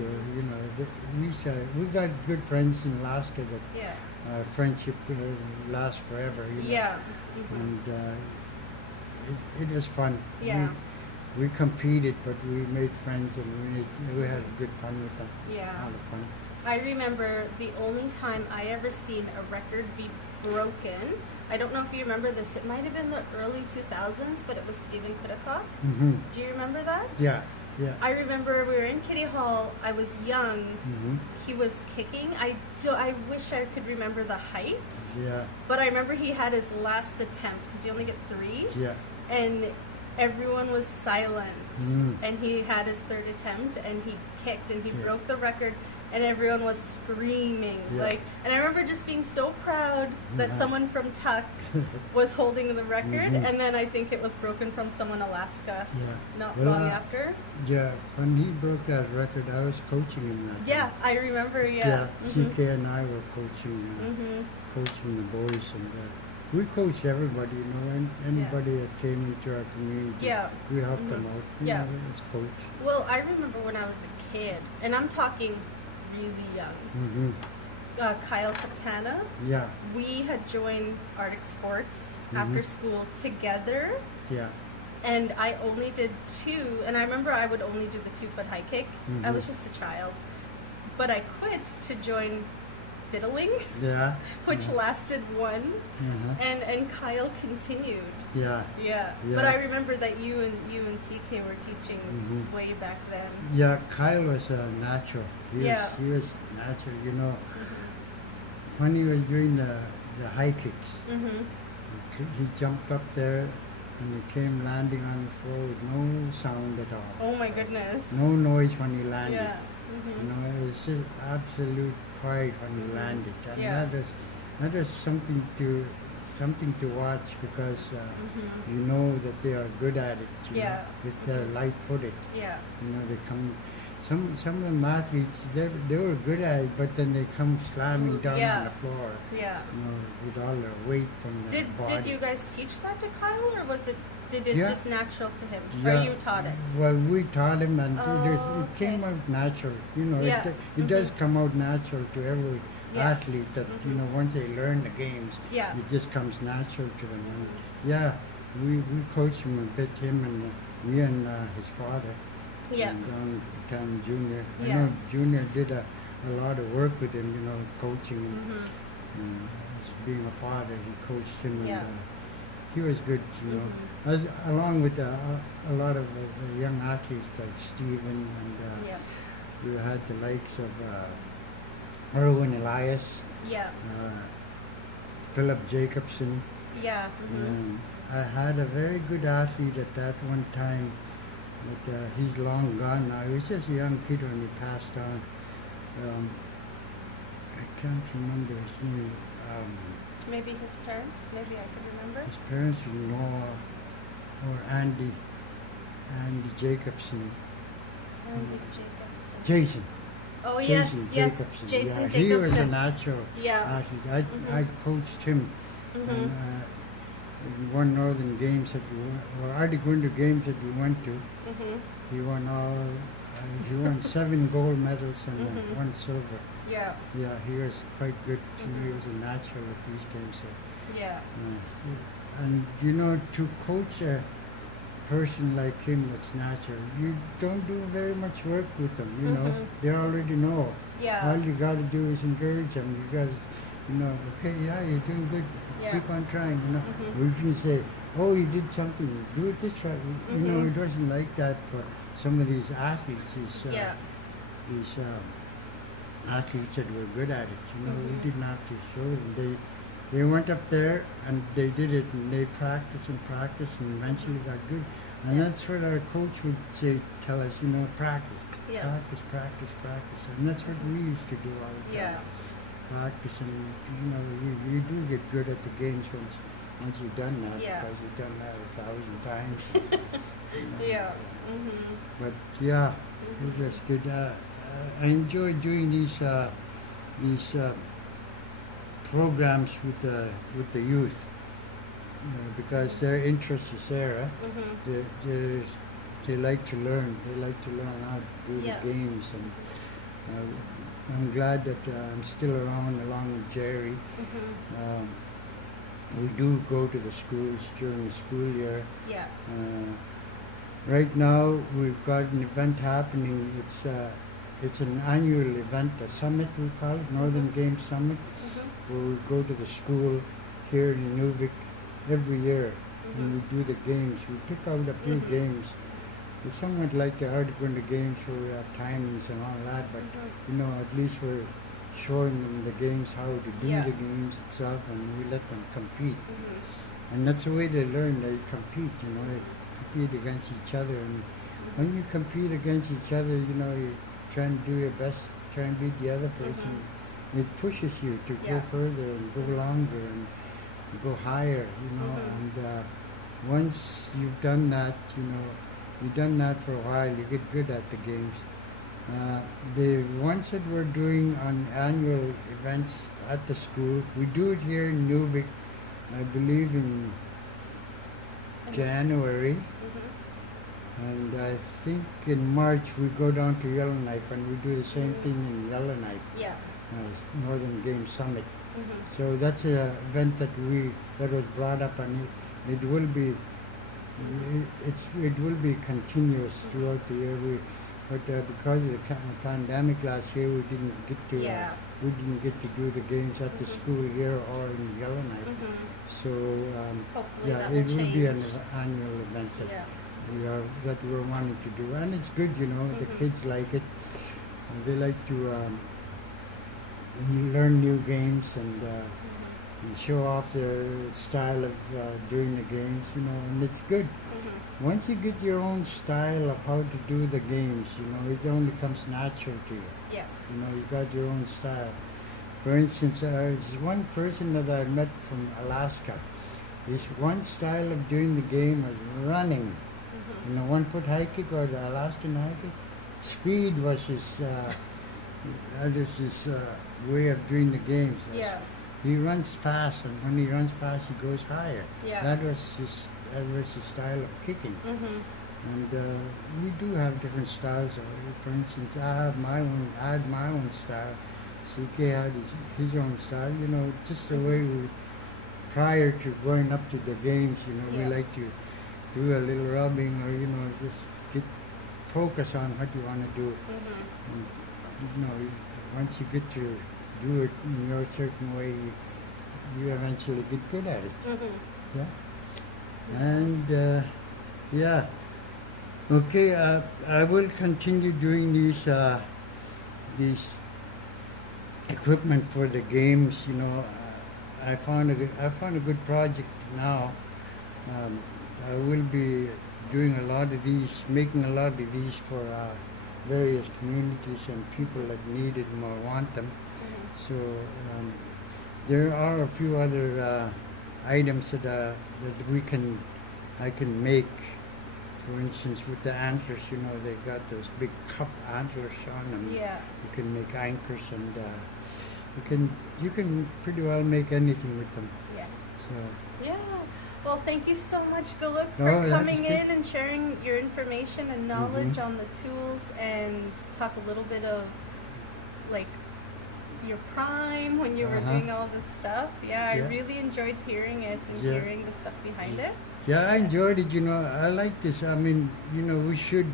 to, we got good friends in Alaska that Yeah. friendship lasts forever. Yeah. And it was fun. Yeah. We competed, but we made friends, and we had good fun with that. Yeah. A lot of fun. I remember the only time I ever seen a record be broken. I don't know if you remember this. It might have been the early 2000s, but it was Stephen Kudikoff. Do you remember that? Yeah, yeah. I remember we were in Kitty Hall. I was young. He was kicking. I wish I could remember the height, Yeah, but I remember he had his last attempt because you only get 3. yeah. And everyone was silent. Mm. And he had his 3rd attempt, and he kicked, and he Yeah. broke the record, and everyone was screaming. Yeah. And I remember just being so proud that someone from Tuck was holding the record, and then I think it was broken from someone Alaska Yeah. not Well, long after. Yeah, when he broke that record, I was coaching him that Yeah, time. I remember, yeah. CK and I were coaching the boys, and we coached everybody, and anybody that came into our community. Yeah. We helped them out. Yeah. It's coach. Well, I remember when I was a kid, and I'm talking really young, Kyle Katana. Yeah, We had joined Arctic Sports after school together, yeah, and I only did 2, and I remember I would only do the 2-foot high kick. I was just a child, but I quit to join fiddling, yeah. which lasted 1, Uh-huh. and Kyle continued. Yeah, Yeah. Yeah. But I remember that you and CK were teaching way back then. yeah. Kyle was a natural. He was natural. When he was doing the high kicks, he jumped up there and he came landing on the floor with no sound at all. Oh my goodness. No noise when he landed. Yeah. It was just absolute quiet when he landed, and Yeah. that was something to watch, because you know that they are good at it. Yeah. That they're light-footed. Yeah. They come. Some of them athletes, they were good at it, but then they come slamming down Yeah. on the floor. Yeah. With all their weight from their body. Did you guys teach that to Kyle, or did it Yeah. just natural to him? Yeah. Or you taught it? Well, we taught him, and Oh, it came okay. out natural. Yeah. It does come out natural to every Yeah. athlete that once they learn the games, Yeah. it just comes natural to them. And yeah, we coached him a bit, him and me and his father. Yeah. And Tom Junior. I Yeah. know Junior did a lot of work with him, coaching him. As being a father, he coached him, and Yeah. he was good, along with a lot of young athletes like Steven, and Yeah. we had the likes of Erwin Elias, Yeah. Philip Jacobson. Yeah. And I had a very good athlete at that one time, but he's long gone now. He was just a young kid when he passed on. I can't remember his name. Maybe his parents. Maybe I could remember. His parents were Noah or Andy Jacobson. Andy Jacobson. Jason. Oh yes, Jason yes, Jacobson. Jason Yeah, Jacobson. he was a natural Yeah. athlete. I coached him. And, one Northern Games that or Arctic Winter Games that we went to. He won He won 7 gold medals and Mhm. 1 silver. Yeah. Yeah, he was quite good. He Mhm. was a natural at these games. So, Yeah. and you know, to coach a person like him that's natural, you don't do very much work with them. You know, Mhm. they already know. Yeah. All you got to do is encourage them. You got to, you know, okay, yeah, you're doing good. Yeah. Keep on trying. You know, Mhm. we can say, oh, you did something. Do it this way. You know, Mhm. it wasn't like that for some of these athletes. Yeah. These athletes that were good at it. You know, Mhm. we didn't have to show them. They went up there and they did it, and they practiced and practiced, and eventually got good. And Yeah. that's what our coach would say, tell us, you know, practice, Yeah. practice, practice, practice. And that's what we used to do all the time. Yeah. Practice, and you know, you do get good at the games once you've done that, Yeah. because you've done that 1,000 times. You know. Yeah. Mhm. But yeah, Mhm. it was just good. I enjoy doing these programs with the youth, because their interest is there. Mhm. They like to learn. They like to learn how to do Yeah. the games, and I'm glad that I'm still around along with Jerry. Mhm. We do go to the schools during the school year. Yeah. Right now, we've got an event happening. It's an annual event, a summit we call it, Northern Games Summit, Mhm. where we go to the school here in Inuvik every year, and Mhm. we do the games. We pick out a few Mhm. games. It's somewhat like the hard to go into games where we have timings and all that, but Mhm. you know, at least we're showing them the games, how to do Yeah. the games itself, and we let them compete. Mhm. And that's the way they learn. They compete, you know, they compete against each other. And when you compete against each other, you know, you try and do your best, try and beat the other person. It pushes you to go Yeah. further and go longer and go higher, you know. Mhm. And once you've done that, you know, you've done that for a while, you get good at the games. The ones that we're doing on annual events at the school, we do it here in Nubik, I believe in January, Mhm. and I think in March we go down to Yellowknife and we do the same thing in Yellowknife, Yeah. Northern Game Summit. Mhm. So that's an event that was brought up, and it will be it will be continuous throughout the year. But because of the pandemic last year, we didn't get to Yeah. do the games at the Mhm. school here or in Yellowknife. Mhm. So Hopefully yeah, that it will will be an change. annual event Yeah. we're wanting to do, and it's good, you know. The Mhm. kids like it. They like to learn new games and show off their style of doing the games, you know. And it's good. Mhm. Once you get your own style of how to do the games, you know, it only comes natural to you. Yeah. You know, you got your own style. For instance, there's one person that I met from Alaska. His one style of doing the game was running. Mhm. You know, 1 foot high kick or the Alaskan high kick. Speed was his way of doing the games. Yeah. He runs fast, and when he runs fast, he goes higher. Yeah. That was his style of kicking. Mhm. And we do have different styles. For instance, I had my own style. CK had his own style. You know, just the way we, prior to going up to the games, you know, Yeah. we like to do a little rubbing, or you know, just get focus on what you want to do. Mhm. And, you know, once you get to do it in your certain way, you eventually get good at it. Mhm. Yeah. And yeah. Okay, I will continue doing these equipment for the games. You know, I found a good project now. I will be doing a lot of these, making a lot of these for various communities and people that need it or want them. Mhm. So there are a few other items that I can make. For instance, with the antlers, you know, they got those big cup antlers on them. Yeah. You can make anchors, and you can pretty well make anything with them. Yeah. So Yeah. Well, thank you so much, Guluk, Oh, for that coming is good. in and sharing your information and knowledge on the tools and talk a little bit of like your prime when you were doing all this stuff. Yeah, I Yeah. really enjoyed hearing it and Yeah. hearing the stuff behind it. Yeah, I enjoyed it. I like this. I mean, we should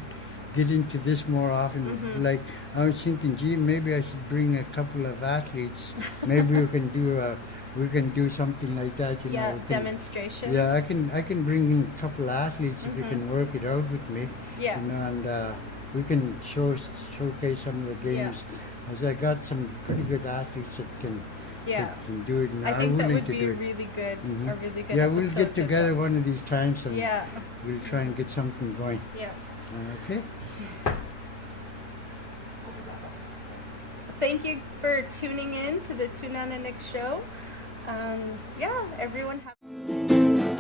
get into this more often. Like, I was thinking, gee, maybe I should bring a couple of athletes. Maybe we can do something like that. Yeah, we can- demonstrations. Yeah, I can bring in a couple of athletes if you can work it out with me. Yeah. And we can showcase some of the games. As I got some pretty good athletes that can do it. And I think I'm that willing would to be do it. really good. A really good Yeah, we'll episode get to together film. one of these times and Yeah. we'll try and get something going. Yeah. Okay? Thank you for tuning in to the Tunnganarniq show. Yeah, everyone have.